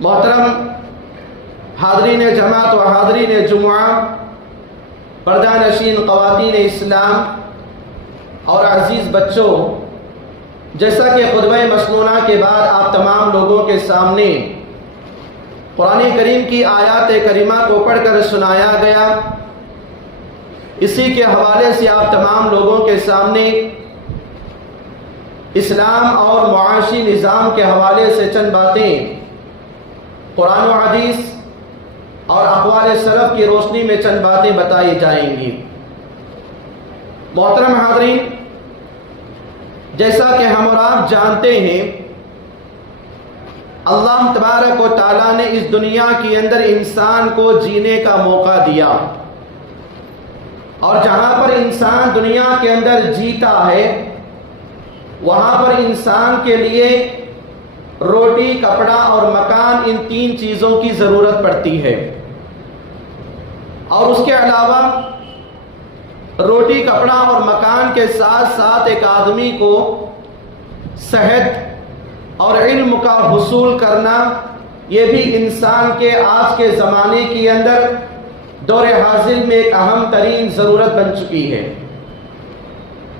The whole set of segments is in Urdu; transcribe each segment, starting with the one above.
محترم حاضرین جماعت و حاضرین جمعہ، پردہ نشین خواتین اسلام اور عزیز بچوں، جیسا کہ خطبہ مسنونہ کے بعد آپ تمام لوگوں کے سامنے قرآن کریم کی آیات کریمہ کو پڑھ کر سنایا گیا، اسی کے حوالے سے آپ تمام لوگوں کے سامنے اسلام اور معاشی نظام کے حوالے سے چند باتیں قرآن و حدیث اور اقوال سلف کی روشنی میں چند باتیں بتائی جائیں گی۔ محترم حاضرین، جیسا کہ ہم اور آپ جانتے ہیں، اللہ تبارک و تعالیٰ نے اس دنیا کے اندر انسان کو جینے کا موقع دیا، اور جہاں پر انسان دنیا کے اندر جیتا ہے وہاں پر انسان کے لیے روٹی، کپڑا اور مکان، ان تین چیزوں کی ضرورت پڑتی ہے، اور اس کے علاوہ روٹی، کپڑا اور مکان کے ساتھ ساتھ ایک آدمی کو صحت اور علم کا حصول کرنا، یہ بھی انسان کے آج کے زمانے کے اندر دور حاضر میں ایک اہم ترین ضرورت بن چکی ہے۔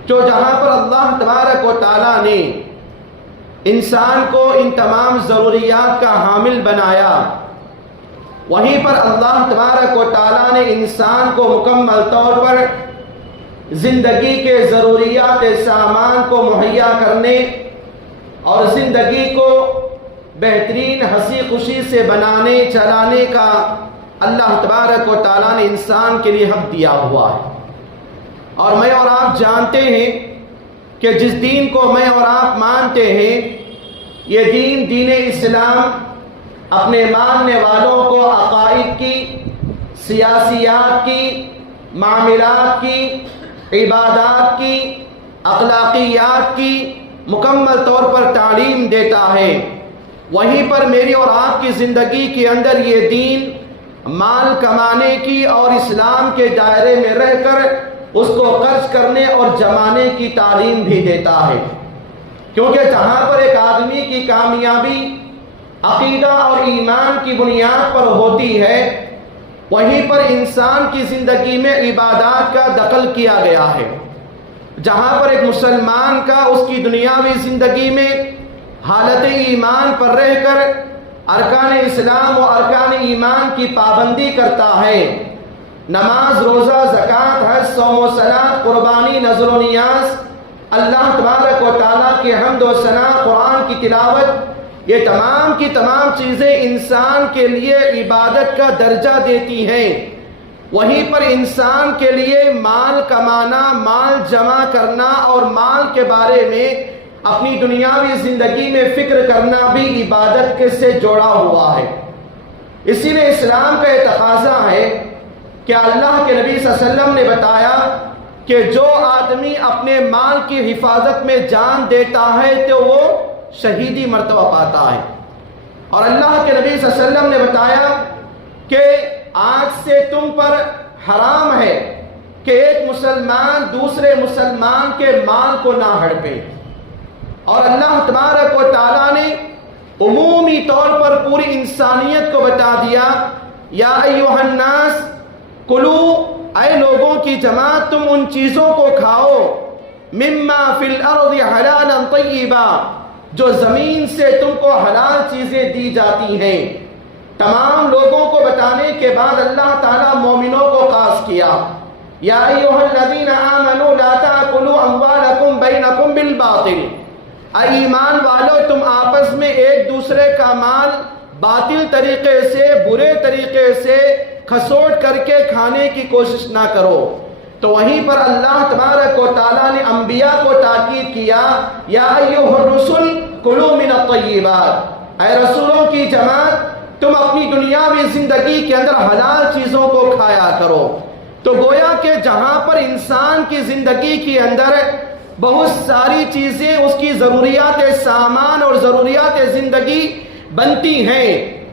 جو جہاں پر اللہ تبارک و تعالیٰ نے انسان کو ان تمام ضروریات کا حامل بنایا، وہیں پر اللہ تبارک و تعالیٰ نے انسان کو مکمل طور پر زندگی کے ضروریات سامان کو مہیا کرنے اور زندگی کو بہترین ہنسی خوشی سے بنانے چلانے کا اللہ تبارک و تعالیٰ نے انسان کے لیے حق دیا ہوا ہے۔ اور میں اور آپ جانتے ہیں کہ جس دین کو میں اور آپ مانتے ہیں، یہ دین اسلام اپنے ماننے والوں کو عقائد کی، سیاسیات کی، معاملات کی، عبادات کی، اخلاقیات کی مکمل طور پر تعلیم دیتا ہے۔ وہیں پر میری اور آپ کی زندگی کے اندر یہ دین مال کمانے کی اور اسلام کے دائرے میں رہ کر اس کو خرچ کرنے اور جمانے کی تعلیم بھی دیتا ہے، کیونکہ جہاں پر ایک آدمی کی کامیابی عقیدہ اور ایمان کی بنیاد پر ہوتی ہے، وہیں پر انسان کی زندگی میں عبادات کا دخل کیا گیا ہے۔ جہاں پر ایک مسلمان کا اس کی دنیاوی زندگی میں حالت ایمان پر رہ کر ارکان اسلام و ارکان ایمان کی پابندی کرتا ہے، نماز، روزہ، زکوٰۃ، حج، صوم و صلاۃ، قربانی، نذر و نیاز، اللہ تبارک و تعالیٰ کی حمد و ثنا، قرآن کی تلاوت، یہ تمام کی تمام چیزیں انسان کے لیے عبادت کا درجہ دیتی ہیں۔ وہیں پر انسان کے لیے مال کمانا، مال جمع کرنا اور مال کے بارے میں اپنی دنیاوی زندگی میں فکر کرنا بھی عبادت کے سے جوڑا ہوا ہے۔ اسی لیے اسلام کا یہ تقاضا ہے کہ اللہ کے نبی صلی اللہ علیہ وسلم نے بتایا کہ جو آدمی اپنے مال کی حفاظت میں جان دیتا ہے تو وہ شہیدی مرتبہ پاتا ہے، اور اللہ کے نبی صلی اللہ علیہ وسلم نے بتایا کہ آج سے تم پر حرام ہے کہ ایک مسلمان دوسرے مسلمان کے مال کو نہ ہڑپے، اور اللہ تبارک و تعالیٰ نے عمومی طور پر پوری انسانیت کو بتا دیا، یا ایھا الناس کلو، اے لوگوں کی جماعت، تم ان چیزوں کو کھاؤ، مما فی الارض حلالا طیبا، جو زمین سے تم کو حلال چیزیں دی جاتی ہیں۔ تمام لوگوں کو بتانے کے بعد اللہ تعالیٰ مومنوں کو خاص کیا، یا ایھا الذین آمنوا لا تأکلوا اموالکم بینکم بالباطل، اے ایمان والو، تم آپس میں ایک دوسرے کا مال باطل طریقے سے، برے طریقے سے کھسوٹ کر کے کھانے کی کوشش نہ کرو۔ تو وہیں پر اللہ تبارک و تعالیٰ نے انبیاء کو تاکید کیا، یا ایھا الرسل کلوا من الطیبات، اے رسولوں کی جماعت، تم اپنی دنیاوی زندگی کے اندر حلال چیزوں کو کھایا کرو۔ تو گویا کہ جہاں پر انسان کی زندگی کے اندر بہت ساری چیزیں اس کی ضروریات سامان اور ضروریات زندگی بنتی ہیں،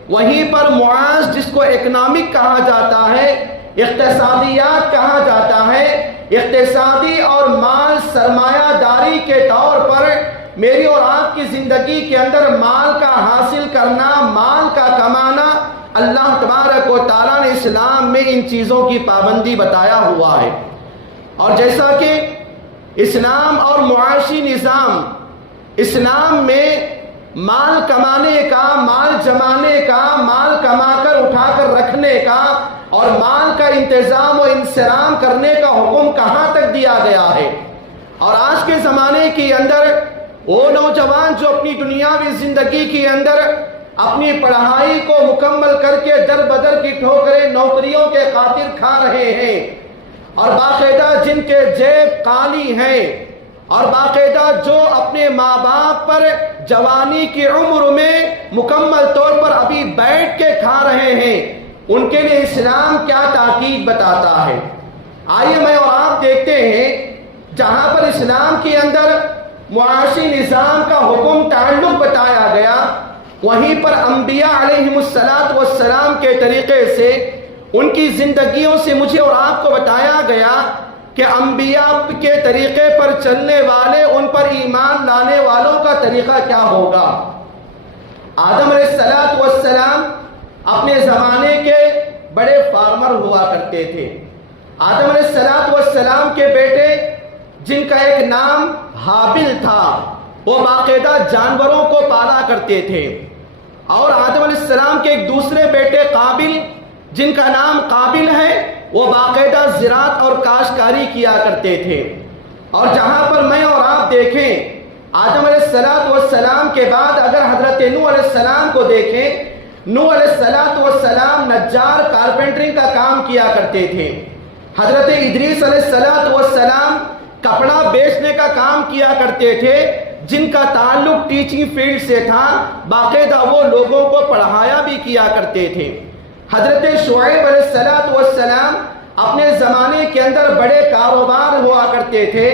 وہیں پر معاش، جس کو اکنامک کہا جاتا ہے، اقتصادیات کہا جاتا ہے، اقتصادی اور مال سرمایہ داری کے طور پر میری اور آپ کی زندگی کے اندر مال کا حاصل کرنا، مال کا کمانا، اللہ تبارک و تعالیٰ نے اسلام میں ان چیزوں کی پابندی بتایا ہوا ہے۔ اور جیسا کہ اسلام اور معاشی نظام، اسلام میں مال کمانے کا، مال جمانے کا، مال کما کر اٹھا کر رکھنے کا اور مال کا انتظام و انصرام کرنے کا حکم کہاں تک دیا گیا ہے۔ اور آج کے زمانے کے اندر وہ نوجوان جو اپنی دنیاوی زندگی کے اندر اپنی پڑھائی کو مکمل کر کے در بدر کی ٹھوکریں نوکریوں کے خاطر کھا رہے ہیں، اور باقاعدہ جن کے جیب خالی ہیں، اور باقاعدہ جو اپنے ماں باپ پر جوانی کی عمر میں مکمل طور پر ابھی بیٹھ کے کھا رہے ہیں، ان کے لیے اسلام کیا تاکید بتاتا ہے۔ آئیے میں اور آپ دیکھتے ہیں، جہاں پر اسلام کے اندر معاشی نظام کا حکم تعلق بتایا گیا، وہیں پر انبیاء علیہم السلام کے طریقے سے، ان کی زندگیوں سے مجھے اور آپ کو بتایا گیا کہ انبیاء کے طریقے پر چلنے والے، ان پر ایمان لانے والوں کا طریقہ کیا ہوگا۔ آدم علیہ السلام اپنے زمانے کے بڑے فارمر ہوا کرتے تھے۔ آدم علیہ السلام کے بیٹے جن کا ایک نام حابل تھا، وہ باقاعدہ جانوروں کو پالا کرتے تھے، اور آدم علیہ السلام کے ایک دوسرے بیٹے قابل جن کا نام قابل ہے، وہ باقاعدہ زراعت اور کاشتکاری کیا کرتے تھے۔ اور جہاں پر میں اور آپ دیکھیں، آدم علیہ السلام کے بعد اگر حضرت نوح علیہ السلام کو دیکھیں، نوح علیہ السلام نجار کارپینٹرنگ کا کام کیا کرتے تھے۔ حضرت ادریس علیہ السلام کپڑا بیچنے کا کام کیا کرتے تھے، جن کا تعلق ٹیچنگ فیلڈ سے تھا، باقاعدہ وہ لوگوں کو پڑھایا بھی کیا کرتے تھے۔ حضرت شعیب علیہ السلام اپنے زمانے کے اندر بڑے کاروبار ہوا کرتے تھے،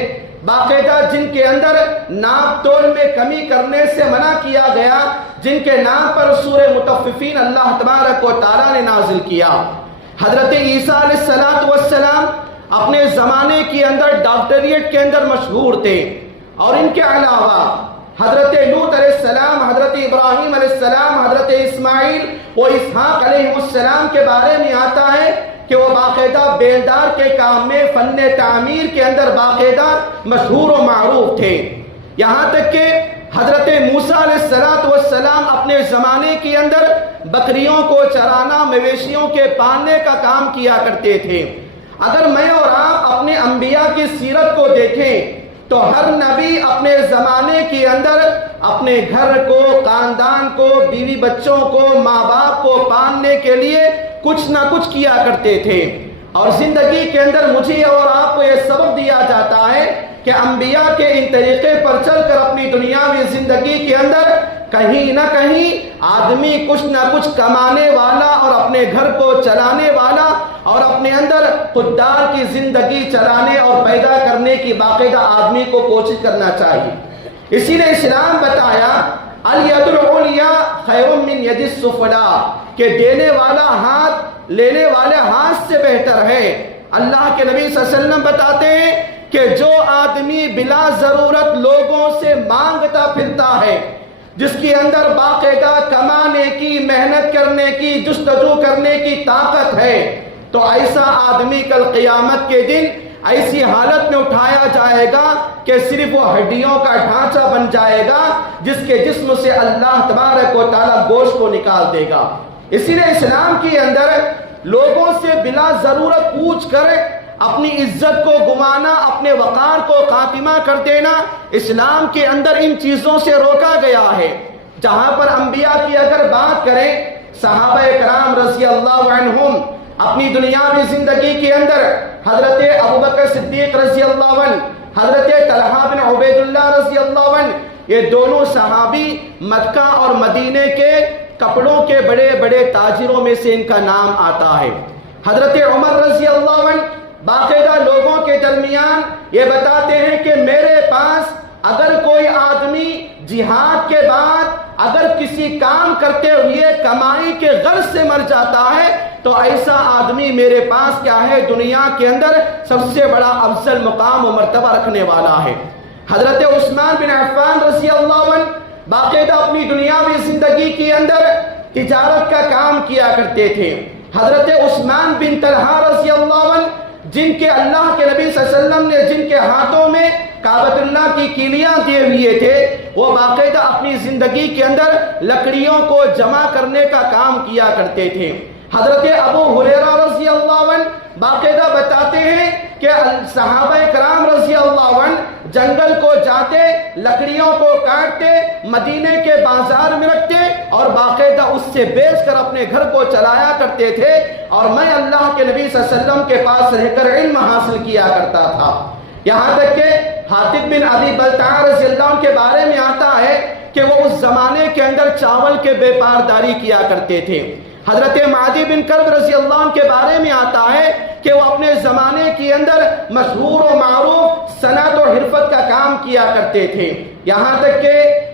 باقاعدہ جن کے اندر ناپ تول میں کمی کرنے سے منع کیا گیا، جن کے نام پر سورہ مطففین اللہ تبارک و تعالیٰ نے نازل کیا۔ حضرت عیسیٰ علیہ السلام اپنے زمانے کے اندر ڈاکٹریٹ کے اندر مشہور تھے، اور ان کے علاوہ حضرت لوط علیہ السلام، حضرت ابراہیم علیہ السلام، حضرت اسماعیل و اسحاق علیہ السلام کے بارے میں آتا ہے کہ وہ باقاعدہ بیلدار کے کام میں، فن تعمیر کے اندر باقاعدہ مشہور و معروف تھے۔ یہاں تک کہ حضرت موسیٰ علیہ السلام اپنے زمانے کے اندر بکریوں کو چرانا، مویشیوں کے پالنے کا کام کیا کرتے تھے۔ اگر میں اور آپ اپنے انبیاء کی سیرت کو دیکھیں تو ہر نبی اپنے زمانے کے اندر اپنے گھر کو، خاندان کو، بیوی بچوں کو، ماں باپ کو پالنے کے لیے کچھ نہ کچھ کیا کرتے تھے۔ اور زندگی کے اندر مجھے اور آپ کو یہ سبق دیا جاتا ہے کہ انبیاء کے ان طریقے پر چل کر اپنی دنیاوی زندگی کے اندر کہیں نہ کہیں آدمی کچھ نہ کچھ کمانے والا اور اپنے گھر کو چلانے والا اور اپنے اندر خوددار کی زندگی چلانے اور پیدا کرنے کی باقاعدہ آدمی کو کوشش کرنا چاہیے۔ اسی نے اسلام بتایا الید العلیٰ خیر من ید السفلیٰ، کہ دینے والا ہاتھ لینے والے ہاتھ سے بہتر ہے۔ اللہ کے نبی صلی اللہ علیہ وسلم بتاتے ہیں کہ جو آدمی بلا ضرورت لوگوں سے مانگتا پھرتا ہے، جس کے اندر باقاعدہ کمانے کی، محنت کرنے کی، جستجو کرنے کی طاقت ہے، تو ایسا آدمی کل قیامت کے دن ایسی حالت میں اٹھایا جائے گا کہ صرف وہ ہڈیوں کا ڈھانچہ بن جائے گا، جس کے جسم سے اللہ تبارک و تعالیٰ گوشت کو نکال دے گا۔ اسی لیے اسلام کے اندر لوگوں سے بلا ضرورت پوچھ کر اپنی عزت کو گوانا، اپنے وقار کو خاتمہ کر دینا، اسلام کے اندر ان چیزوں سے روکا گیا ہے۔ جہاں پر انبیاء کی اگر بات کریں، صحابہ کرام رضی اللہ عنہم اپنی دنیاوی زندگی کے اندر حضرت ابوبکر صدیق رضی اللہ عنہ، حضرت طلحہ بن عبید اللہ رضی اللہ عنہ، یہ دونوں صحابی مکہ اور مدینے کے کپڑوں کے بڑے بڑے تاجروں میں سے ان کا نام آتا ہے۔ حضرت عمر رضی اللہ عنہ باقاعدہ لوگوں کے درمیان یہ بتاتے ہیں کہ میرے پاس اگر کوئی آدمی جہاد کے بعد اگر کسی کام کرتے ہوئے کمائی کے غرض سے مر جاتا ہے تو ایسا آدمی میرے پاس کیا ہے، دنیا کے اندر سب سے بڑا افضل مقام و مرتبہ رکھنے والا ہے۔ حضرت عثمان بن عفان رضی اللہ عنہ باقاعدہ اپنی دنیاوی زندگی کے اندر تجارت کا کام کیا کرتے تھے. حضرت عثمان بن طلحہ رضی اللہ عنہ جن کے اللہ کے نبی صلی اللہ علیہ وسلم نے جن کے ہاتھوں میں کعبۃ اللہ کی کیلیاں دیے ہوئے تھے، وہ باقاعدہ اپنی زندگی کے اندر لکڑیوں کو جمع کرنے کا کام کیا کرتے تھے. حضرت ابو ہریرہ رضی اللہ عنہ باقاعدہ بتاتے ہیں کہ صحابہ کرام رضی اللہ عنہ جنگل کو جاتے، لکڑیوں کو کاٹتے، مدینے کے بازار میں رکھتے اور باقاعدہ اس سے بیچ کر اپنے گھر کو چلایا کرتے تھے. اور میں اللہ کے نبی صلی اللہ علیہ وسلم کے پاس رہ کر علم حاصل کیا کرتا تھا. یہاں تک کہ حاطب بن ابی بلتعہ رضی اللہ عنہ کے بارے میں آتا ہے کہ وہ اس زمانے کے اندر چاول کے بیپارداری کیا کرتے تھے. حضرت معدی بن کرب رضی اللہ عنہ کے بارے میں آتا ہے کہ وہ اپنے زمانے کے اندر مشہور و معروف صنعت اور حرفت کا کام کیا کرتے تھے. یہاں تک کہ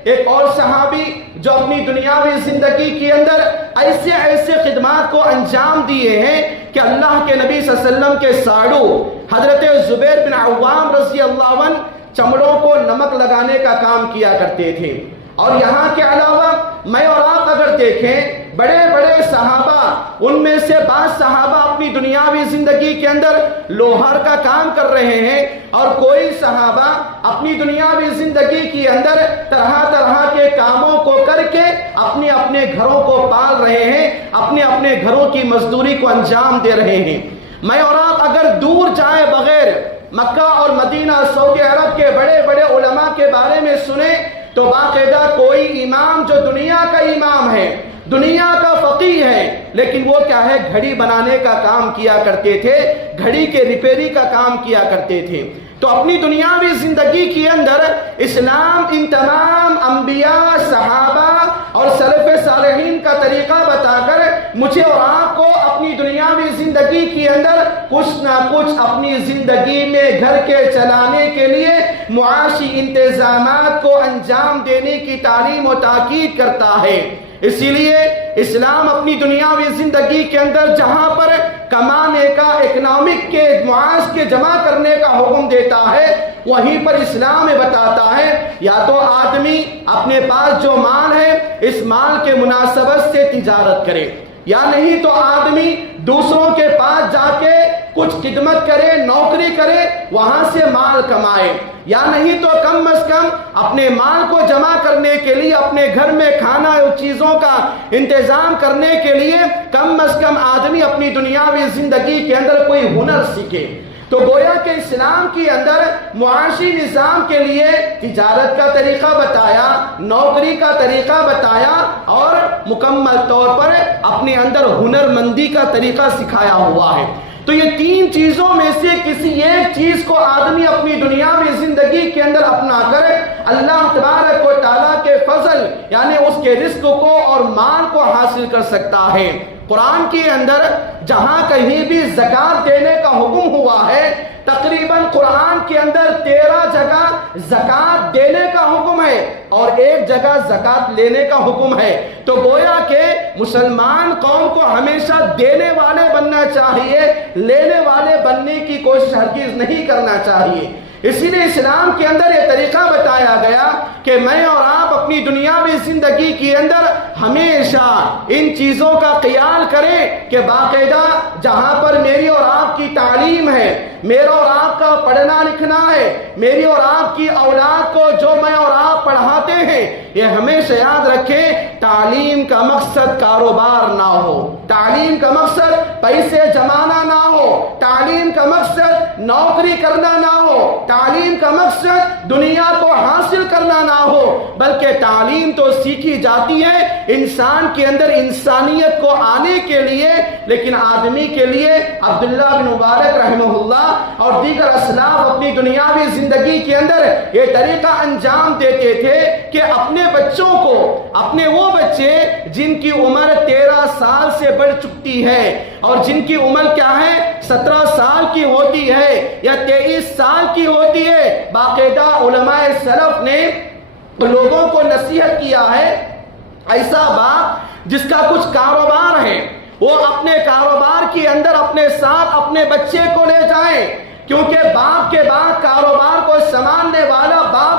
ایک اور صحابی جو اپنی دنیاوی زندگی کے اندر ایسے خدمات کو انجام دیے ہیں کہ اللہ کے نبی صلی اللہ علیہ وسلم کے ساڑو حضرت زبیر بن عوام رضی اللہ عنہ چمڑوں کو نمک لگانے کا کام کیا کرتے تھے. اور یہاں کے علاوہ میں اور آپ اگر دیکھیں بڑے بڑے صحابہ، ان میں سے بعض صحابہ اپنی دنیاوی زندگی کے اندر لوہار کا کام کر رہے ہیں اور کوئی صحابہ اپنی دنیاوی زندگی کے اندر طرح طرح کے کاموں کو کر کے اپنے گھروں کو پال رہے ہیں، اپنے گھروں کی مزدوری کو انجام دے رہے ہیں. میں اور آپ اگر دور جائیں بغیر مکہ اور مدینہ سعودی عرب کے بڑے بڑے علماء کے بارے میں سنیں تو باقاعدہ کوئی امام جو دنیا کا امام ہے، دنیا کا فقیہ ہے، لیکن وہ کیا ہے، گھڑی بنانے کا کام کیا کرتے تھے، گھڑی کے ریپیری کا کام کیا کرتے تھے. تو اپنی دنیاوی زندگی کے اندر اسلام ان تمام انبیاء، صحابہ اور سلف صالحین کا طریقہ بتا کر مجھے اور آپ کو اپنی دنیاوی زندگی کے اندر کچھ نہ کچھ اپنی زندگی میں گھر کے چلانے کے لیے معاشی انتظامات کو انجام دینے کی تعلیم و تاکید کرتا ہے. اسی لیے اسلام اپنی دنیاوی زندگی کے اندر جہاں پر کمانے کا، اکنامک کے، معاش کے جمع کرنے کا حکم دیتا ہے، وہیں پر اسلام بتاتا ہے یا تو آدمی اپنے پاس جو مال ہے اس مال کے مناسبت سے تجارت کرے، یا نہیں تو آدمی دوسروں کے پاس جا کے کچھ خدمت کرے، نوکری کرے، وہاں سے مال کمائے، یا نہیں تو کم از کم اپنے مال کو جمع کرنے کے لیے، اپنے گھر میں کھانا اور چیزوں کا انتظام کرنے کے لیے کم از کم آدمی اپنی دنیاوی زندگی کے اندر کوئی ہنر سیکھے. تو گویا کہ اسلام کے اندر معاشی نظام کے لیے تجارت کا طریقہ بتایا، نوکری کا طریقہ بتایا اور مکمل طور پر اپنے اندر ہنر مندی کا طریقہ سکھایا ہوا ہے. تو یہ تین چیزوں میں سے کسی ایک چیز کو آدمی اپنی دنیاوی زندگی کے اندر اپنا کر اللہ تبارک و تعالیٰ کے فضل یعنی اس کے رزق کو اور مال کو حاصل کر سکتا ہے. قرآن کے اندر جہاں کہیں بھی زکوٰۃ دینے کا حکم ہوا ہے، تقریباً قرآن کے اندر 13 جگہ زکوٰۃ دینے کا حکم ہے اور 1 جگہ زکوٰۃ لینے کا حکم ہے. تو گویا کہ مسلمان قوم کو ہمیشہ دینے والے بننا چاہیے، لینے والے بننے کی کوشش ہرگز نہیں کرنا چاہیے. اسی لیے اسلام کے اندر یہ طریقہ بتایا گیا کہ میں اور آپ اپنی دنیاوی زندگی کے اندر ہمیشہ ان چیزوں کا خیال کریں کہ باقاعدہ جہاں پر میری اور آپ کی تعلیم ہے، میرا اور آپ کا پڑھنا لکھنا ہے، میری اور آپ کی اولاد کو جو میں اور آپ پڑھاتے ہیں، یہ ہمیشہ یاد رکھیں تعلیم کا مقصد کاروبار نہ ہو، تعلیم کا مقصد پیسے جمانا نہ ہو، تعلیم کا مقصد نوکری کرنا نہ ہو، تعلیم کا مقصد دنیا کو حاصل کرنا نہ ہو، بلکہ تعلیم تو سیکھی جاتی ہے انسان کے اندر انسانیت کو آنے کے لیے. لیکن آدمی کے لیے عبداللہ بن مبارک رحمہ اللہ اور دیگر اسلاف اپنی دنیاوی زندگی کے اندر یہ طریقہ انجام دیتے تھے کہ اپنے بچوں کو، اپنے وہ بچے جن کی عمر 13 سال سے بڑھ چکتی ہے اور جن کی عمر کیا ہے 17 سال کی ہوتی ہے یا 23 سال کی ہوتی ہے، باقاعدہ علماء سلف نے لوگوں کو نصیحت کیا ہے ایسا باپ جس کا کچھ کاروبار ہے وہ اپنے کاروبار کے اندر اپنے ساتھ اپنے بچے کو لے جائیں، کیونکہ باپ کے بعد کاروبار کو سنبھالنے والا باپ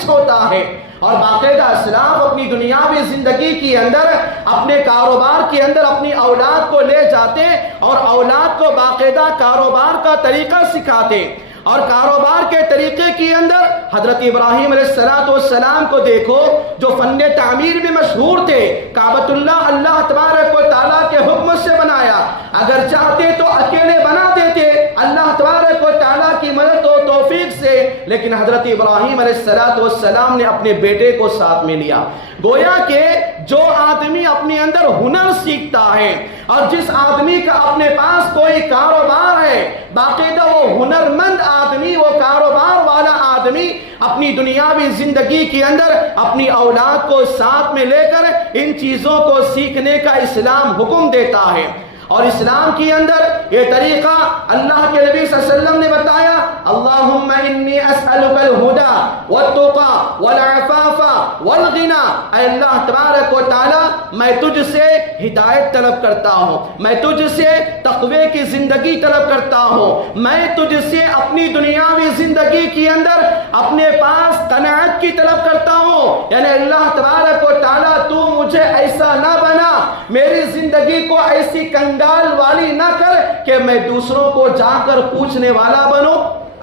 باعث ہوتا ہے۔ اور باقاعدہ اسلاف اپنی دنیاوی زندگی کے اندر اپنے کاروبار کے اندر اپنی اولاد کو لے جاتے اور اولاد کو باقاعدہ کاروبار کا طریقہ سکھاتے، اور کاروبار کے طریقے کے اندر حضرت ابراہیم علیہ السلام کو دیکھو جو فن تعمیر میں مشہور تھے۔ کعبۃ اللہ تبارک و تعالیٰ کے حکم سے بنایا، اگر چاہتے تو اکیلے بنا دیتے اللہ تبارک و تعالیٰ کی مدد و توفیق سے، لیکن حضرت ابراہیم علیہ السلام نے اپنے بیٹے کو ساتھ میں لیا۔ گویا کہ جو آدمی اپنے اندر ہنر سیکھتا ہے اور جس آدمی کا اپنے پاس کوئی کاروبار ہے، باقاعدہ وہ ہنرمند آدمی، وہ کاروبار والا آدمی اپنی دنیاوی زندگی کے اندر اپنی اولاد کو ساتھ میں لے کر ان چیزوں کو سیکھنے کا اسلام حکم دیتا ہے۔ اور اسلام کے اندر یہ طریقہ اللہ کے نبی صلی اللہ علیہ وسلم نے بتایا، اللہم انی اسألک الہدی والتقی والعفاف والغنی، اے اللہ تبارک و تعالی میں تجھ سے ہدایت طلب کرتا ہوں، میں تجھ سے تقوی کی زندگی طلب کرتا ہوں، میں تجھ سے اپنی دنیاوی زندگی کے اندر اپنے پاس قناعت کی طلب کرتا ہوں۔ یعنی اللہ تبارک و تعالی تو مجھے ایسا نہ بنا، میری زندگی کو ایسی کنگال والی نہ کر کہ میں دوسروں کو جا کر پوچھنے والا بنوں۔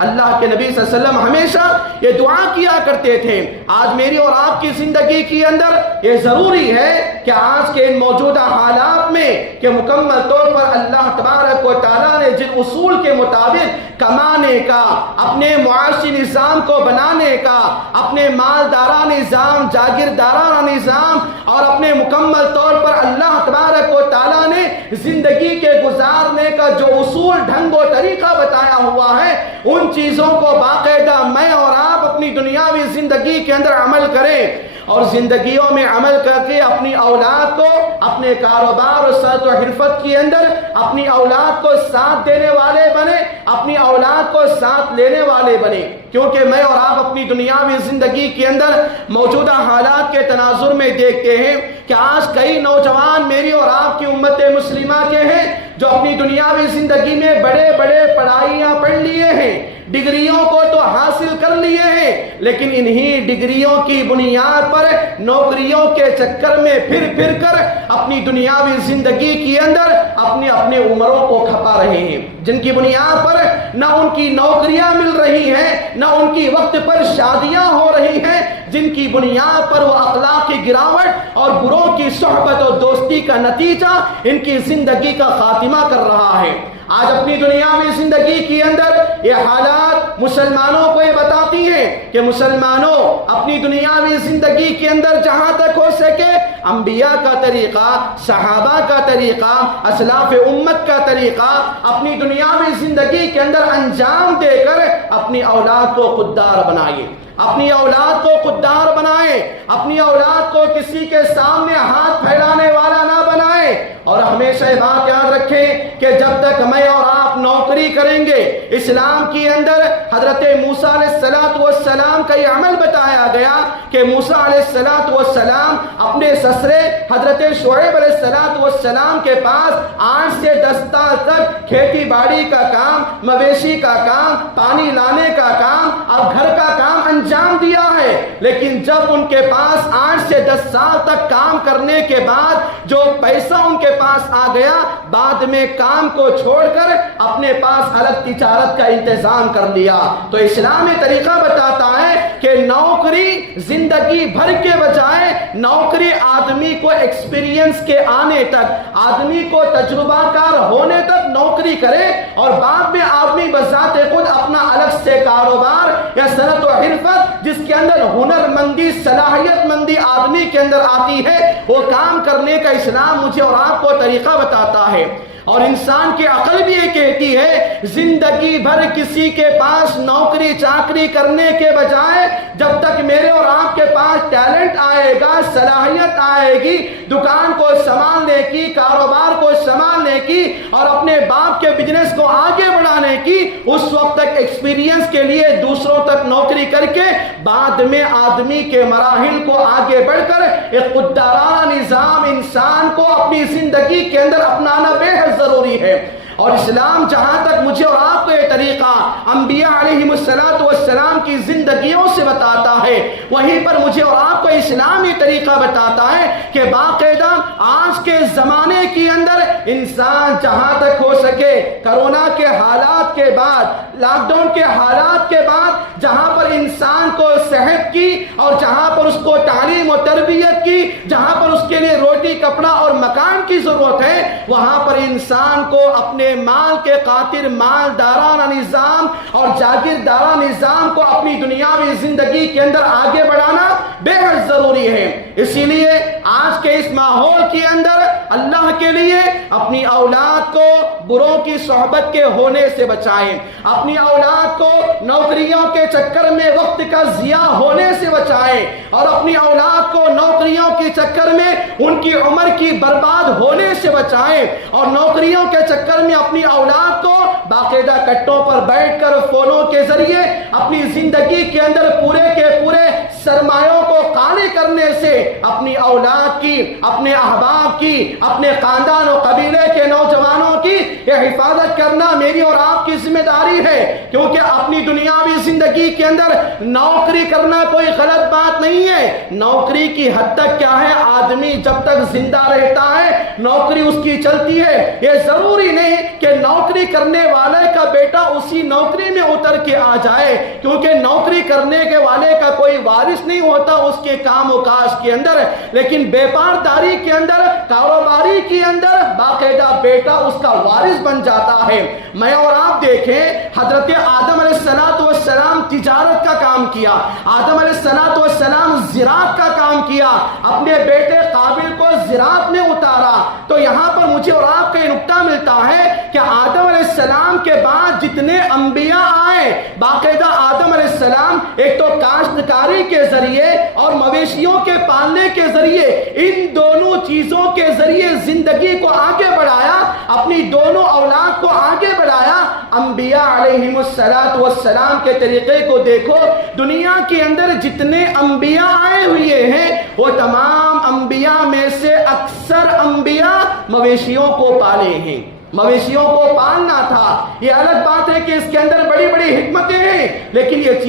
اللہ کے نبی صلی اللہ علیہ وسلم ہمیشہ یہ دعا کیا کرتے تھے۔ آج میری اور آپ کی زندگی کے اندر یہ ضروری ہے کہ آج کے ان موجودہ حالات میں کہ مکمل طور پر اللہ تبارک و تعالیٰ نے جن اصول کے مطابق کمانے کا، اپنے معاشی نظام کو بنانے کا، اپنے مالدارانہ نظام، جاگیردارانہ نظام اور اپنے مکمل طور پر اللہ تبارک و تعالیٰ نے زندگی کے گزارنے کا جو اصول، ڈھنگ و طریقہ بتایا ہوا ہے، ان چیزوں کو باقاعدہ میں اور آپ اپنی دنیاوی زندگی کے اندر عمل کریں، اور زندگیوں میں عمل کر کے اپنی اولاد کو اپنے کاروبار اور صنعت و حرفت کے اندر اپنی اولاد کو ساتھ دینے والے بنے، اپنی اولاد کو ساتھ لینے والے بنے۔ کیونکہ میں اور آپ اپنی دنیاوی زندگی کے اندر موجودہ حالات کے تناظر میں دیکھتے ہیں کہ آج کئی نوجوان میری اور آپ کی امت مسلمہ کے ہیں جو اپنی دنیاوی زندگی میں بڑے بڑے پڑھائیاں پڑھ لیے ہیں، ڈگریوں کو تو حاصل کر لیے ہیں، لیکن انہی ڈگریوں کی بنیاد پر نوکریوں کے چکر میں پھر کر اپنی دنیاوی زندگی کے اندر اپنے عمروں کو کھپا رہے ہیں، جن کی بنیاد پر نہ ان کی نوکریاں مل رہی ہیں، نہ ان کی وقت پر شادیاں ہو رہی ہیں، جن کی بنیاد پر وہ اخلاقی گراوٹ اور بروں کی صحبت اور دوستی کا نتیجہ ان کی زندگی کا خاتمہ کر رہا ہے۔ آج اپنی دنیاوی زندگی کے اندر یہ حالات مسلمانوں کو یہ بتاتی ہیں کہ مسلمانوں اپنی دنیاوی زندگی کے اندر جہاں تک ہو سکے انبیاء کا طریقہ، صحابہ کا طریقہ، اسلاف امت کا طریقہ اپنی دنیاوی زندگی کے اندر انجام دے کر اپنی اولاد کو خوددار بنائیے، اپنی اولاد کو خوددار بنائیں، اپنی اولاد کو کسی کے سامنے ہاتھ پھیلانے والا نہ بنائیں۔ اور ہمیشہ یہ بات یاد رکھیں کہ جب تک میں اور آپ نوکری کریں گے، اسلام کے اندر حضرت موسیٰ علیہ السلام کا یہ عمل بتایا گیا کہ موسیٰ علیہ السلام اپنے سسرے حضرت شعیب علیہ السلام کے پاس 8 سے 10 سال تک کھیتی باڑی کا کام، مویشی کا کام، پانی لانے کا کام اور گھر کا کام انجام دیا ہے، لیکن جب ان کے پاس 8 سے 10 سال تک کام کرنے کے بعد جو پیسہ ان کے پاس آ گیا، بعد میں کام کو چھوڑ کر اپنے پاس الگ تجارت کا انتظام کر لیا۔ تو اسلامی طریقہ بتاتا ہے کہ نوکری زندگی بھر کے بجائے نوکری آدمی کو ایکسپیرینس کے آنے تک، آدمی کو تجربہ کار ہونے تک نوکری کرے، اور بعد میں آدمی بذات خود اپنا الگ سے کاروبار یا صنعت و حرفت جس کے اندر ہنر مندی، صلاحیت مندی آدمی کے اندر آتی ہے، وہ کام کرنے کا اسلام مجھے اور آپ کو طریقہ بتاتا ہے۔ اور انسان کی عقل بھی یہ کہتی ہے زندگی بھر کسی کے پاس نوکری چاکری کرنے کے بجائے جب تک میرے اور آپ کے پاس ٹیلنٹ آئے گا، صلاحیت آئے گی، دکان کو سنبھالنے کی، کاروبار کو سنبھالنے کی اور اپنے باپ کے بزنس کو آگے بڑھانے کی، اس وقت تک ایکسپیرینس کے لیے دوسروں تک نوکری کر کے بعد میں آدمی کے مراحل کو آگے بڑھ کر ایک خوددارانہ نظام انسان کو اپنی زندگی کے اندر اپنانا بے حد ضروری ہے۔ اور اسلام جہاں تک مجھے اور آپ کو یہ طریقہ انبیاء علیہم السلام کی زندگیوں سے بتاتا ہے، وہیں پر مجھے اور آپ کو اسلامی طریقہ بتاتا ہے کہ باقاعدہ آج کے زمانے کے اندر انسان جہاں تک ہو سکے کرونا کے حالات کے بعد، لاک ڈاؤن کے حالات کے بعد، جہاں پر انسان کو صحت کی اور جہاں پر اس کو تعلیم و تربیت کی، جہاں پر اس کے لیے روٹی کپڑا اور مکان کی ضرورت ہے، وہاں پر انسان کو اپنے مال کے خاطر مالدارانہ نظام اور جاگیردارانہ نظام کو اپنی دنیاوی زندگی کے اندر آگے بڑھانا بے حد ضروری ہے۔ اسی لیے آج کے اس ماحول کے اندر اللہ کے لیے اپنی اولاد کو بروں کی صحبت کے ہونے سے بچائیں، اپنی اولاد کو نوکریوں کے چکر میں وقت کا ضیاع ہونے سے بچائیں، اور اپنی اولاد کو نوکریوں کے چکر میں ان کی عمر کی برباد ہونے سے بچائیں، اور نوکریوں کے چکر میں اپنی اولاد کو باقاعدہ کٹوں پر بیٹھ کر فونوں کے ذریعے اپنی زندگی کے اندر پورے کے پورے سرمایوں کو خالی کرنے سے اپنی اولاد کی، اپنے احباب کی، اپنے خاندان و قبیلے کے نوجوانوں کی یہ حفاظت کرنا میری اور آپ کی ذمہ داری ہے، کیونکہ اپنی دنیاوی زندگی کے اندر نوکری کرنا کوئی غلط بات نہیں ہے۔ نوکری کی حد تک کیا ہے، آدمی جب تک زندہ رہتا ہے نوکری اس کی چلتی ہے، یہ ضروری نہیں کہ نوکری کرنے والے کا بیٹا اسی نوکری میں اتر کے آ جائے، کیونکہ نوکری کرنے کے والے کا کوئی وارث نہیں ہوتا اس کے کام و کاج کے اندر، لیکن بیپارداری کے اندر، کاروباری کے اندر باقاعدہ بیٹا اس کا وارث بن جاتا ہے۔ میں اور آپ دیکھیں حضرت آدم علیہ السلام تجارت کا کام کیا، آدم علیہ السلام زراعت کا کام کیا، اپنے بیٹے قابل کو زراعت میں اتارا۔ تو یہاں پر مجھے اور آپ کا یہ نقطہ ملتا ہے کہ آدم علیہ السلام کے بعد جتنے انبیاء آئے باقاعدہ آدم علیہ السلام ایک تو کاشتکاری کے ذریعے اور مویشیوں کے پالنے کے ذریعے، ان دونوں چیزوں کے ذریعے زندگی کو آگے بڑھایا، اپنی دونوں اولاد کو آگے بڑھایا۔ انبیاء علیہم السلام کے طریقے کو دیکھو، دنیا کے اندر جتنے انبیاء آئے ہوئے ہیں وہ تمام انبیاء میں سے اکثر انبیاء مویشیوں کو پالے ہیں، مویشیوں کو پالنا تھا۔ یہ الگ بات ہے کہ اس کے اندر بڑی بڑی حکمتیں ہیں، لیکن یہ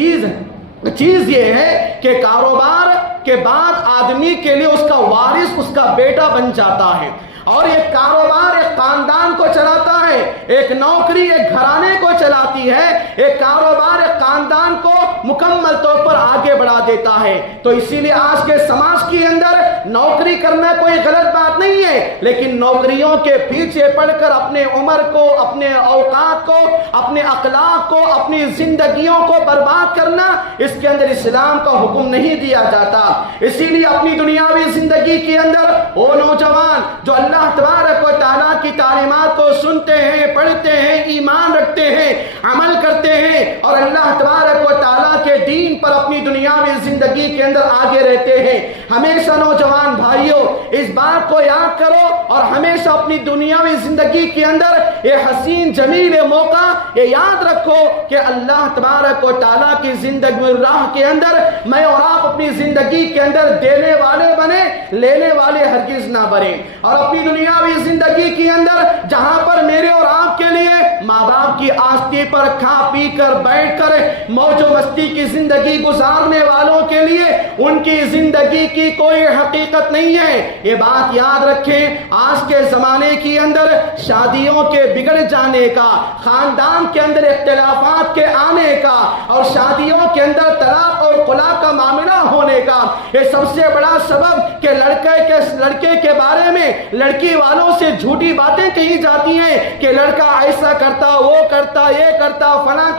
چیز یہ ہے کہ کاروبار کے بعد آدمی کے لیے اس کا وارث اس کا بیٹا بن جاتا ہے، اور ایک کاروبار ایک خاندان کو چلاتا ہے، ایک نوکری ایک گھرانے کو چلاتی ہے، ایک کاروبار ایک خاندان کو مکمل طور پر آگے بڑھا دیتا ہے۔ تو اسی لیے آج کے سماج کے اندر نوکری کرنا کوئی غلط بات نہیں ہے، لیکن نوکریوں کے پیچھے پڑ کر اپنے عمر کو، اپنے اوقات کو، اپنے اخلاق کو، اپنی زندگیوں کو برباد کرنا، اس کے اندر اسلام کا حکم نہیں دیا جاتا۔ اسی لیے اپنی دنیاوی زندگی کے اندر وہ نوجوان جو اللہ تبارک و تعالیٰ کی تعلیمات کو سنتے ہیں، پڑھتے ہیں، ایمان رکھتے ہیں، عمل کرتے ہیں، اور اللہ تبارک و تعالیٰ کے دین پر اپنی دنیاوی زندگی کے اندر آگے رہتے ہیں، ہمیشہ نوجوان بھائیوں اس بات کو یاد کرو اور ہمیشہ اپنی دنیاوی زندگی کے اندر یہ حسین جمیل موقع یہ یاد رکھو کہ اللہ تبارک و تعالیٰ کی زندگی راہ کے اندر میں اور آپ اپنی زندگی کے اندر دینے والے بنے، لینے والے ہرگز نہ بنے۔ اور اپنی دنیاوی زندگی کے اندر جہاں پر میرے اور آپ کے لیے ماں باپ کی آستی پر کھا پی کر بیٹھ کر موج و مستی کی زندگی گزارنے والوں کے لیے ان کی زندگی کی کوئی حقیقت نہیں ہے۔ یہ بات یاد رکھیں، آج کے زمانے کے اندر شادیوں کے بگڑ جانے کا، خاندان کے اندر اختلافات کے آنے کا، اور شادیوں کے اندر طلاق اور خلا کا معاملہ ہونے کا یہ سب سے بڑا سبب کہ لڑکے کے بارے میں لڑکی والوں سے جھوٹی باتیں کہی جاتی ہیں کہ لڑکا ایسا کرتا، وہ کرتا، یہ کرتا، فلاں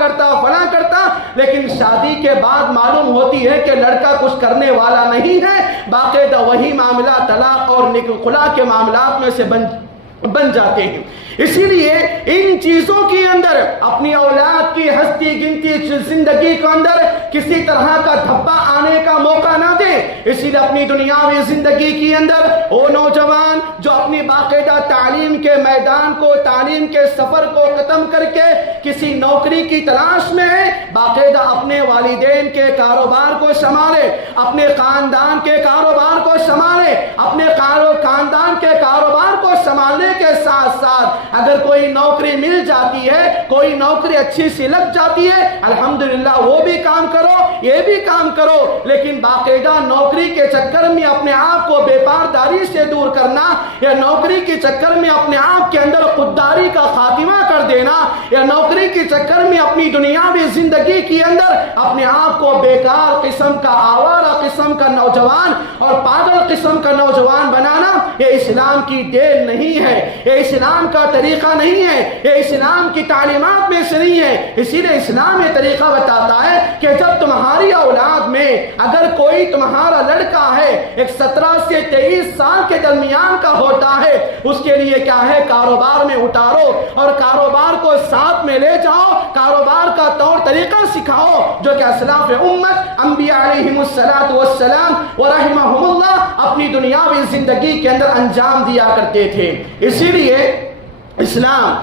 کرتا، لیکن شادی کے بعد معلوم ہوتی ہے کہ لڑکا کچھ کرنے والا نہیں ہے، باقاعدہ وہی معاملہ طلاق اور خلا کے معاملات میں سے بن جاتے ہیں۔ اسی لیے ان چیزوں کے اندر اپنی اولاد کی ہستی گنتی زندگی کے اندر کسی طرح کا دھبا آنے کا موقع نہ دیں، اسی لیے اپنی دنیاوی زندگی کے اندر وہ نوجوان جو اپنی باقاعدہ تعلیم کے میدان کو، تعلیم کے سفر کو ختم کر کے کسی نوکری کی تلاش میں ہے، باقاعدہ اپنے والدین کے کاروبار کو سنبھالے، اپنے خاندان کے کاروبار کو سنبھالے، اپنے خاندان کے کاروبار کو سنبھالنے کے ساتھ ساتھ اگر کوئی نوکری مل جاتی ہے، کوئی نوکری اچھی سی لگ جاتی ہے، الحمدللہ وہ بھی کام کرو، یہ بھی کام کرو، لیکن باقاعدہ نوکری کے چکر میں اپنے آپ کو بے پرداری سے دور کرنا، یا نوکری کے چکر میں اپنے آپ کے اندر خودداری کا خاتمہ کر دینا، یا نوکری کے چکر میں اپنی دنیاوی زندگی کے اندر اپنے آپ کو بیکار قسم کا، آوارہ قسم کا نوجوان اور پاگل قسم کا نوجوان بنانا، یہ اسلام کی دین نہیں ہے، یہ اسلام کا طریقہ نہیں ہے، یہ اسلام کی تعلیمات میں سے نہیں ہے۔ اسی لیے اسلام یہ طریقہ بتاتا ہے کہ جب تمہاری اولاد میں اگر کوئی تمہارا لڑکا ہے ایک 17 سے 23 سال کے درمیان کا ہوتا ہے، اس کے لیے کیا ہے، کاروبار میں اتارو اور کاروبار کو ساتھ میں لے جاؤ، کاروبار کا طور طریقہ سکھاؤ جو کہ اسلاف امت انبیاء علیہم السلام ورحمہم اللہ اپنی دنیاوی زندگی کے اندر انجام دیا کرتے تھے۔ اسی لیے اسلام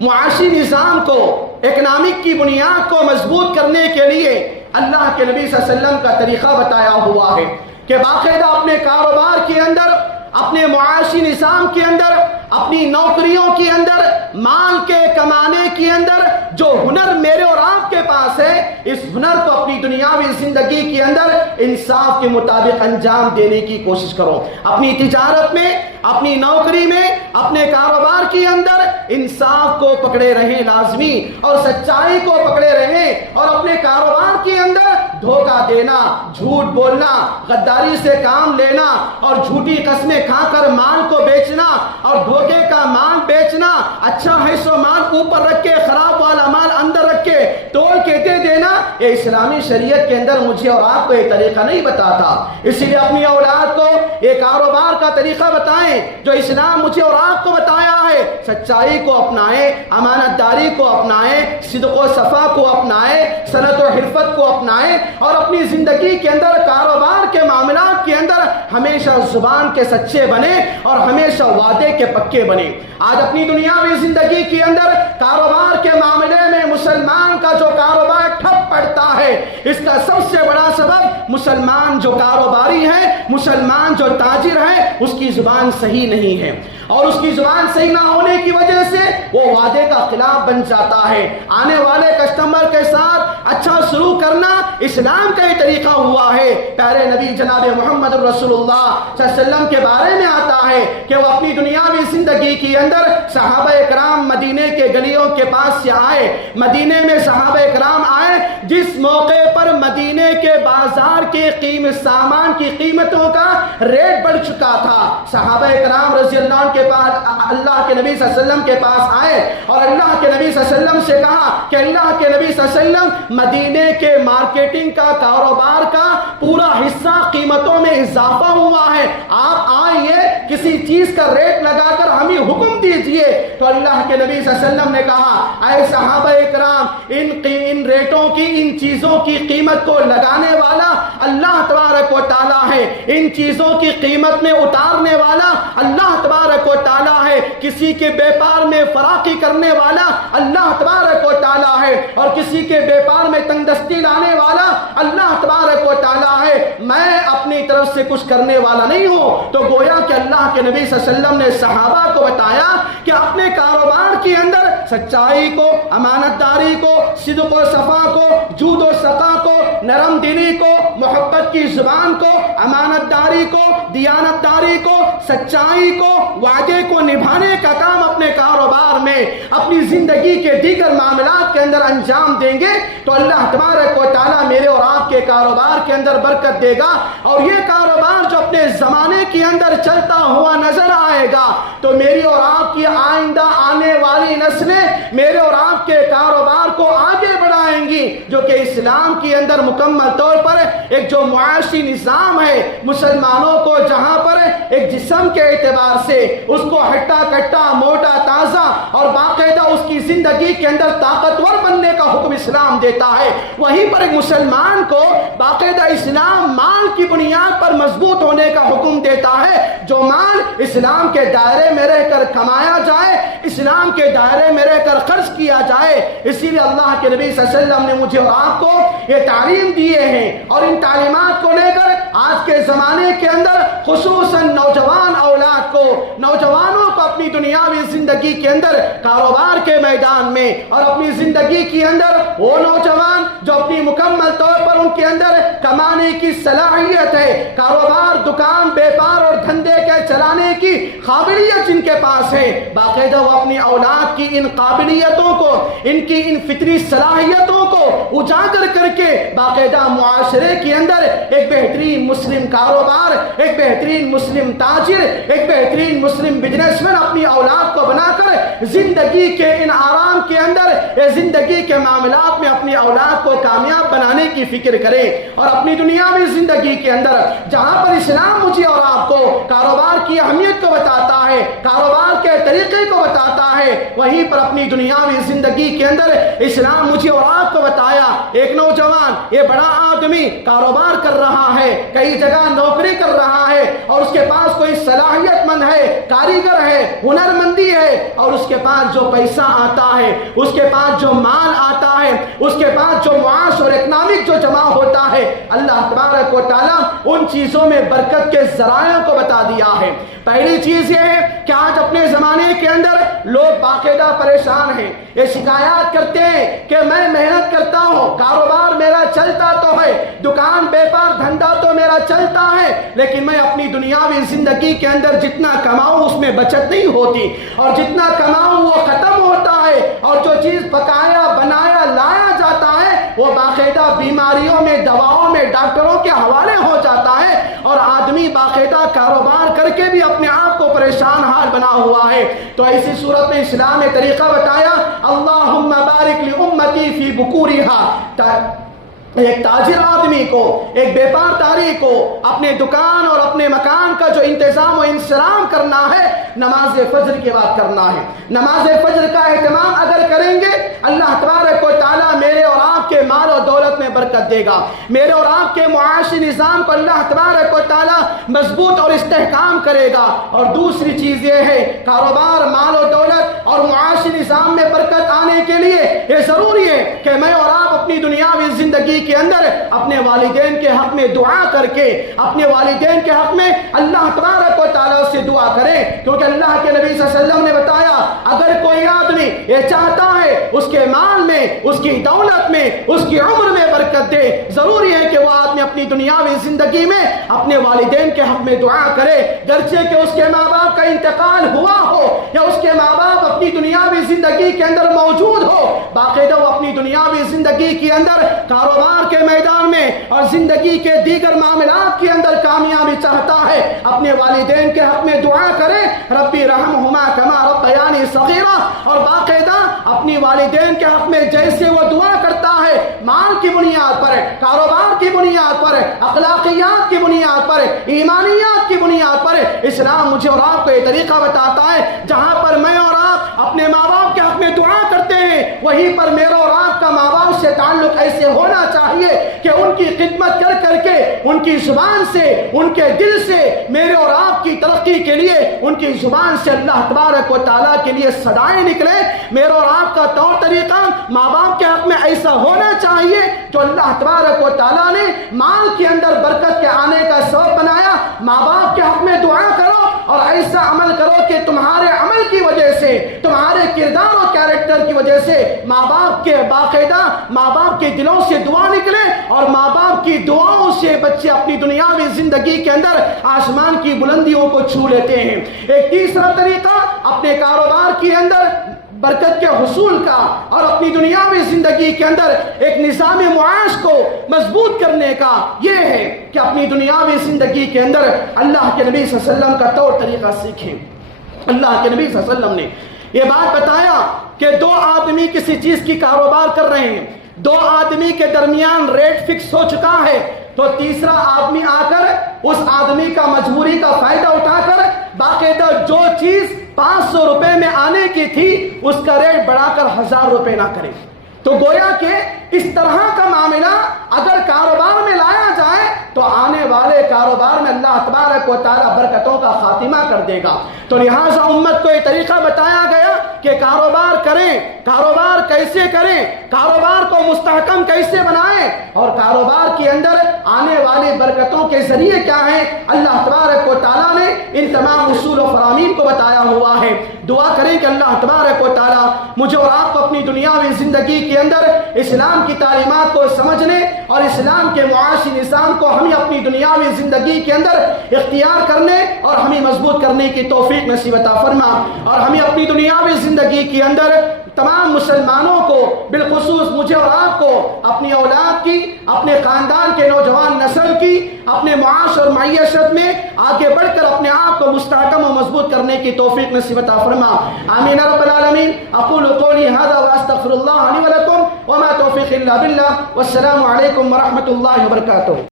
معاشی نظام کو، اکنامک کی بنیاد کو مضبوط کرنے کے لیے اللہ کے نبی صلی اللہ علیہ وسلم کا طریقہ بتایا ہوا ہے کہ باقاعدہ اپنے کاروبار کے اندر، اپنے معاشی نظام کے اندر، اپنی نوکریوں کے اندر، مال کے کمانے کے اندر جو ہنر میرے اور آپ کے پاس ہے، اس ہنر کو اپنی دنیاوی زندگی کے اندر انصاف کے مطابق انجام دینے کی کوشش کرو۔ اپنی تجارت میں، اپنی نوکری میں، اپنے کاروبار کے اندر انصاف کو پکڑے رہیں لازمی، اور سچائی کو پکڑے رہیں، اور اپنے کاروبار کے اندر دھوکہ دینا، جھوٹ بولنا، غداری سے کام لینا اور جھوٹی قسمیں کھا کر مال کو بیچنا اور دھوکے کا مال بیچنا، اچھا ہے سو مال اوپر رکھ کے خراب والا مال اندر رکھ کے تول کے دے دینا، یہ اسلامی شریعت کے اندر مجھے اور آپ کو یہ طریقہ نہیں بتاتا۔ اسی لیے اپنی اولاد کو یہ کاروبار کا طریقہ بتائیں جو اسلام مجھے اور آپ کو بتایا ہے، سچائی کو اپنائیں، امانت داری کو اپنائیں، صدق و صفا کو اپنائیں، صنعت و حرفت کو اپنائیں، اور اپنی زندگی کے اندر کاروبار کے معاملات کے اندر ہمیشہ زبان کے سچے بنے اور ہمیشہ وعدے کے پکے بنے۔ آج اپنی دنیاوی زندگی کے اندر کاروبار کے معاملے میں مسلمان کا جو کاروبار ٹھپ پڑتا ہے، اس کا سب سے بڑا سبب مسلمان جو کاروباری ہے، مسلمان جو تاجر ہے، اس کی زبان صحیح نہیں ہے، اور اس کی زبان صحیح نہ ہونے کی وجہ سے وہ وعدے کا خلاف بن جاتا ہے۔ آنے والے کسٹمر کے ساتھ اچھا سلوک کرنا اسلام کا یہ طریقہ ہوا ہے۔ پیارے نبی جناب محمد رسول اللہ صلی اللہ علیہ وسلم کے بارے میں آتا ہے کہ وہ اپنی دنیاوی زندگی کے اندر صحابہ کرام مدینے کے گلیوں کے پاس سے آئے، مدینے میں صحابہ کرام آئے جس موقع پر مدینے کے بازار کے سامان کی قیمتوں کا ریٹ بڑھ چکا تھا، صحابہ کرام رضی اللہ عنہ کے پاس، اللہ کے نبی صلی اللہ علیہ وسلم کے پاس آئے اور اللہ کے نبی صلی اللہ علیہ وسلم سے کہا کہ اللہ کے نبی صلی اللہ علیہ وسلم مدینے کے مارکیٹنگ کا، کاروبار کا پورا حصہ قیمتوں میں اضافہ ہوا ہے، آپ آئیے کسی چیز کا ریٹ لگا کر ہمیں حکم دیجئے۔ تو اللہ کے نبی صلی اللہ علیہ وسلم نے کہا اے صحابہ کرام، ان ریٹوں کی، ان چیزوں کی قیمت کو لگانے والا اللہ تبارک و تعالیٰ ہے، ان چیزوں کی قیمت میں اتارنے والا اللہ تبارک و تعالیٰ ہے، کسی کے بیپار میں فراقی کرنے والا اللہ تبارک و تعالیٰ ہے، اور کسی کے بیپار میں تنگ دستی لانے والا اللہ تبارک و تعالیٰ ہے، میں اپنی طرف سے کچھ کرنے والا نہیں ہوں۔ تو گویا کہ اللہ کے نبی صلی اللہ علیہ وسلم نے صحابہ کو بتایا کہ اپنے کاروبار کے اندر سچائی کو، امانت داری کو، صدق و صفا کو، جود و سخا کو، نرم دلی کو، محبت کی زبان کو، امانت داری کو، دیانت داری کو، سچائی کو، وعدے کو نبھانے کا کام اپنے کاروبار میں، اپنی زندگی کے دیگر معاملات کے اندر انجام دیں گے تو اللہ تبارک و تعالیٰ میرے اور آپ کے کاروبار کے اندر برکت دے گا، اور یہ کاروبار جو اپنے زمانے کے اندر چلتا ہوا نظر آئے گا تو میری اور آپ کی آئندہ آنے والی نسلیں میرے اور آپ کے کاروبار کو آگے بڑھائیں گی، جو کہ اسلام کے اندر مکمل طور پر ایک جو معاشی نظام ہے، مسلمانوں کو جہاں پر ایک جسم کے اعتبار سے اس کو ہٹا کٹا، موٹا تازہ اور باقاعدہ اس کی زندگی کے اندر طاقتور بننے کا حکم اسلام دیتا ہے، وہیں پر ایک مسلمان کو باقاعدہ اسلام مال کی بنیاد بنیاد پر مضبوط ہونے کا حکم دیتا ہے۔ جو مال اسلام کے دائرے میں رہ کر کمایا جائے، اسلام کے دائرے میں رہ کر خرچ کیا جائے، اسی لیے اللہ کے نبی صلی اللہ علیہ وسلم نے مجھے اور آپ کو یہ تعلیم دیے ہیں، اور ان تعلیمات کو لے کر آج کے زمانے کے اندر خصوصاً نوجوان اولاد کو، نوجوانوں کو اپنی دنیاوی زندگی کے اندر کاروبار کے میدان میں، اور اپنی زندگی کے اندر وہ نوجوان جو اپنی مکمل طور پر ان کے اندر کمانے کی صلاحیت ہے، کاروبار، دکان، بیپار اور دھندے کے چلانے کی قابلیت جن کے پاس ہے، باقاعدہ وہ اپنی اولاد کی ان قابلیتوں کو، ان کی ان فطری صلاحیتوں کو اجاگر کر کے باقاعدہ معاشرے کے اندر ایک بہترین مسلم کاروبار، ایک بہترین مسلم تاجر، ایک بہترین مسلم بزنس مین اپنی اولاد کو بنا کر زندگی کے ان آرام کے اندر، زندگی کے معاملات میں اپنی اولاد کو کامیاب بنانے کی فکر کرے، اور اپنی دنیاوی زندگی کے اندر جہاں پر اسلام مجھے اور آپ کو کاروبار کی اہمیت کو بتاتا ہے، کاروبار کے طریقے کو بتاتا ہے، وہیں پر اپنی دنیاوی زندگی کے اندر اسلام مجھے اور آپ کو بتایا۔ ایک نوجوان، یہ بڑا آدمی کاروبار کر رہا ہے، کئی جگہ نوکری کر رہا ہے، اور اس کے پاس کوئی صلاحیت مند ہے، کاریگر ہے، ہنرمندی ہے، اور اس کے پاس جو پیسہ آتا ہے، اس کے پاس جو مال آتا ہے، اس کے پاس جو معاش اور اکنامک جو جمع ہوتا ہے، اللہ تبارک و تعالیٰ ان چیزوں میں برکت کے ذرائع کو بتا دیا ہے۔ پہلی چیز یہ ہے کہ آج اپنے زمانے کے اندر لوگ باقاعدہ پریشان ہیں، یہ شکایات کرتے ہیں کہ میں محنت کرتا ہوں، کاروبار میرا چلتا تو ہے، دکان بیپار دھندا تو میرا چلتا ہے، لیکن میں اپنی دنیاوی زندگی کے اندر جتنا کماؤں اس میں بچت نہیں ہوتی، اور جتنا کماؤں وہ ختم ہوتا ہے، اور جو چیز پکایا بنایا لایا جاتا ہے وہ باقاعدہ بیماریوں میں، دواؤں میں، ڈاکٹروں کے حوالے ہو جاتا ہے، اور آدمی باقاعدہ کاروبار کر کے بھی اپنے آپ کو پریشان حال بنا ہوا ہے۔ تو ایسی صورت میں اسلام نے طریقہ بتایا، اللہم بارک لامتی فی بکورہا۔ ایک تاجر آدمی کو، ایک بیپار داری کو اپنے دکان اور اپنے مکان کا جو انتظام و انصرام کرنا ہے، نماز فجر کے بعد کرنا ہے۔ نماز فجر کا اہتمام اگر کریں گے، اللہ تبارک و تعالیٰ میرے اور آپ کے مال و دولت میں برکت دے گا، میرے اور آپ کے معاشی نظام کو اللہ تبارک و تعالیٰ مضبوط اور استحکام کرے گا۔ اور دوسری چیز یہ ہے، کاروبار، مال و دولت اور معاشی نظام میں برکت آنے کے لیے یہ ضروری ہے کہ میں اور آپ اپنی دنیاوی زندگی کے اندر اپنے والدین کے حق میں دعا کر کے، اپنے والدین کے حق میں اللہ تبارک و تعالیٰ سے دعا کریں، کیونکہ اللہ کے نبی صلی اللہ علیہ وسلم نے بتایا اگر کوئی آدمی یہ چاہتا ہے اس کے مال میں، اس کی دولت میں، اس کی عمر میں برکت دے، ضروری ہے کہ وہ آدمی اپنی دنیاوی زندگی میں اپنے والدین کے حق میں دعا کرے، گرچہ کہ اس کے ماں باپ کا انتقال ہوا ہو یا اس کے ماں باپ اپنی دنیاوی زندگی کے اندر موجود ہو، باقاعدہ وہ اپنی دنیاوی زندگی کے اندر کاروبار کے میدان میں اور زندگی کے دیگر معاملات کے اندر کامیابی چاہتا ہے، اپنے والدین کے حق میں دعا کرے، ربی رحمہما کما ربیانی صغیرہ، اور باقاعدہ اپنی والدین کے حق میں جیسے وہ دعا کرتا ہے، مال کی بنیاد پر، کاروبار کی بنیاد پر، اخلاقیات کی بنیاد پر، ایمانیات کی بنیاد پر، اسلام مجھے اور آپ کو یہ طریقہ بتاتا ہے جہاں پر میں اور آپ اپنے ماں باپ کے حق میں دعا کرتے ہیں، وہیں پر میرا اور آپ کا ماں باپ سے تعلق ایسے ہونا چاہیے کہ ان کی خدمت کر کر کے، ان کی زبان سے، ان کے دل سے میرے اور آپ کی ترقی کے لیے ان کی زبان سے اللہ تبارک و تعالیٰ کے لیے صدائیں نکلے۔ میرے اور آپ کا طور طریقہ ماں باپ کے حق میں ایسا ہونا چاہیے جو اللہ تبارک و تعالیٰ نے مال کے اندر برکت کے آنے کا سبب بنایا۔ ماں باپ کے حق میں دعا کرو اور ایسا عمل کرو کہ تمہارے عمل کی وجہ سے، تمہارے کردار اور کیریکٹر کی وجہ سے ماں باپ کے باقاعدہ ماں باپ کے دلوں سے دعا نکلے، اور ماں باپ کی دعاؤں سے بچے اپنی دنیاوی زندگی کے اندر آسمان کی بلندیوں کو چھو لیتے ہیں۔ ایک تیسرا طریقہ اپنے کاروبار کے اندر برکت کے حصول کا اور اپنی دنیاوی زندگی کے اندر ایک نظام معاش کو مضبوط کرنے کا یہ ہے کہ اپنی دنیاوی زندگی کے اندر اللہ کے نبی صلی اللہ علیہ وسلم کا طور طریقہ سیکھیں۔ اللہ کے نبی صلی اللہ علیہ وسلم نے یہ بات بتایا کہ دو آدمی کسی چیز کی کاروبار کر رہے ہیں، دو آدمی کے درمیان ریٹ فکس ہو چکا ہے، تو تیسرا آدمی آ کر اس آدمی کا مجبوری کا فائدہ اٹھا کر باقاعدہ جو چیز 500 روپے میں آنے کی تھی اس کا ریٹ بڑھا کر 1000 روپے نہ کرے۔ تو گویا کہ اس طرح کا معاملہ اگر کاروبار میں لایا جائے تو آنے والے کاروبار کاروبار میں اللہ تبارک و تعالیٰ برکتوں کا خاتمہ کر دے گا۔ تو لہٰذا امت کو یہ طریقہ بتایا گیا کہ کاروبار کریں، کاروبار کیسے کریں، کاروبار کو مستحکم کیسے بنائیں، اور کاروبار کے اندر آنے والی برکتوں کے ذریعے کیا ہیں، اللہ تبارک و تعالیٰ نے ان تمام اصول و فرامین کو بتایا ہوا ہے۔ دعا کریں کہ اللہ تبارک و تعالیٰ مجھے اور آپ کو اپنی دنیاوی زندگی کے اندر اسلام کی تعلیمات کو سمجھنے اور اسلام کے معاشی نظام کو ہمیں اپنی دنیاوی زندگی کے اندر اختیار کرنے اور ہمیں مضبوط کرنے کی توفیق نصیب عطا فرما، اور ہمیں اپنی دنیاوی زندگی کے اندر تمام مسلمانوں کو، بالخصوص مجھے اور آپ کو، اپنی اولاد کی، اپنے خاندان کے نوجوان نسل کی، اپنے معاش اور معیشت میں آگے بڑھ کر اپنے آپ کو مستحکم و مضبوط کرنے کی توفیق نصیب عطا فرما۔ آمین رب العالمین۔ اقول قولی ھذا واستغفر اللہ لی ولکم وما توفیق الا باللہ، والسلام علیکم ورحمۃ اللہ وبرکاتہ۔